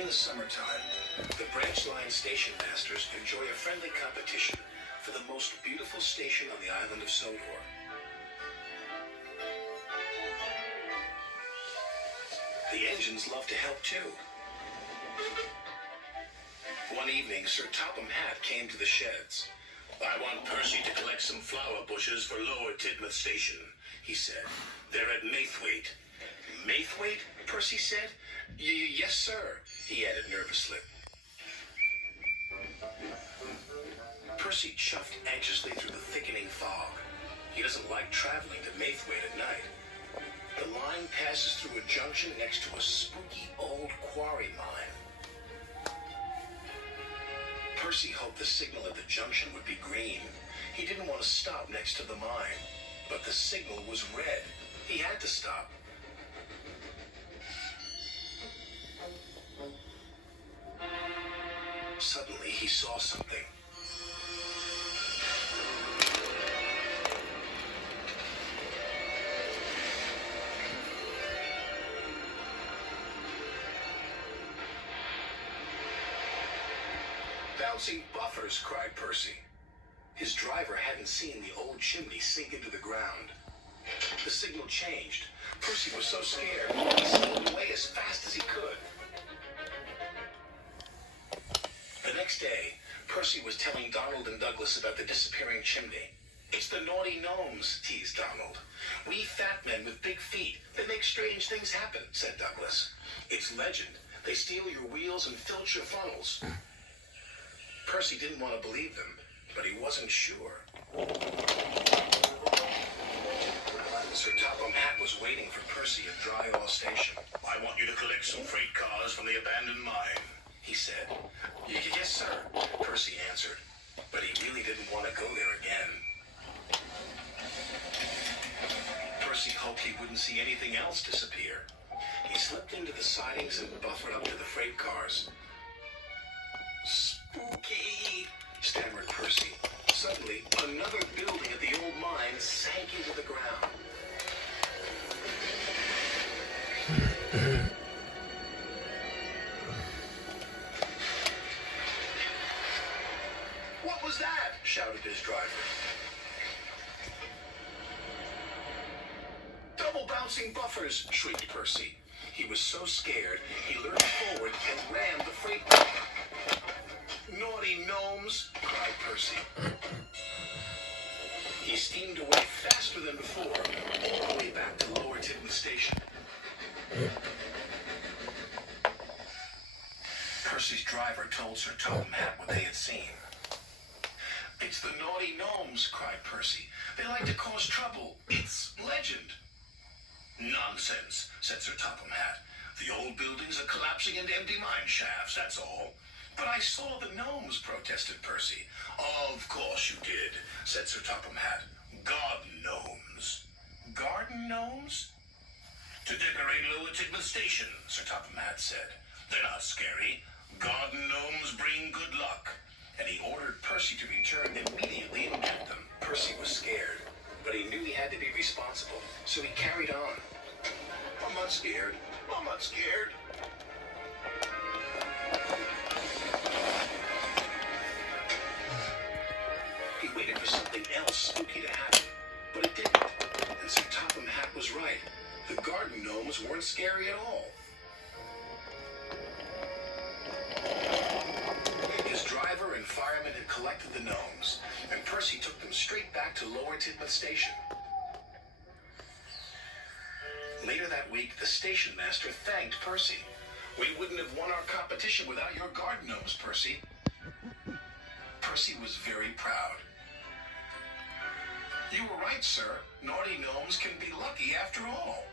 In the summertime, the branch line station masters enjoy a friendly competition for the most beautiful station on the island of Sodor. The engines love to help too. One evening, Sir Topham Hatt came to the sheds. "I want Percy to collect some flower bushes for Lower Tidmouth Station," he said. "They're at Maithwaite." "Maithwaite?" Percy said. Yes, sir," he added nervously. Percy chuffed anxiously through the thickening fog. He doesn't like traveling to Maithwaite at night. The line passes through a junction next to a spooky old quarry mine. Percy hoped the signal at the junction would be green. He didn't want to stop next to the mine, but the signal was red. He had to stop. Suddenly, he saw something. "Bouncing buffers," cried Percy. His driver hadn't seen the old chimney sink into the ground. The signal changed. Percy was so scared, he steamed away as fast as he could. The next day, Percy was telling Donald and Douglas about the disappearing chimney. "It's the naughty gnomes," teased Donald. "We fat men with big feet that make strange things happen," said Douglas. "It's legend. They steal your wheels and filch your funnels." Percy didn't want to believe them, but he wasn't sure. Sir Topham Hatt was waiting for Percy at Dryall Station. "I want you to collect some freight cars from the abandoned mine," he said. Yes, sir," Percy answered, but he really didn't want to go there again. Percy hoped he wouldn't see anything else disappear. He slipped into the sidings and buffered up to the freight cars. "Spooky," stammered Percy. Suddenly, another building at the old mine sank into the ground. "What was that?" shouted his driver. "Double bouncing buffers," shrieked Percy. He was so scared, he lurched forward and rammed the freight car. "Naughty gnomes," cried Percy. He steamed away faster than before, all the way back to Lower Tidmouth Station. Percy's driver told Sir Topham Hatt what they had seen. "It's the naughty gnomes," cried Percy. "They like to cause trouble. It's legend." "Nonsense," said Sir Topham Hatt. "The old buildings are collapsing into empty mine shafts, that's all." "But I saw the gnomes," protested Percy. "Of course you did," said Sir Topham Hatt. "Garden gnomes." "Garden gnomes?" "To decorate Lower Tidmouth Station," Sir Topham Hatt said. "They're not scary. Garden gnomes bring good luck." And he ordered Percy to return immediately and get them. Percy was scared, but he knew he had to be responsible, so he carried on. "I'm not scared. I'm not scared." He waited for something else spooky to happen, but it didn't. And Sir Topham Hatt was right. The garden gnomes weren't scary at all. His driver and firemen had collected the gnomes, and Percy took them straight back to Lower Tidmouth Station. Later that week, the station master thanked Percy. "We wouldn't have won our competition without your garden gnomes, Percy." Percy was very proud. "You were right, sir. Naughty gnomes can be lucky after all."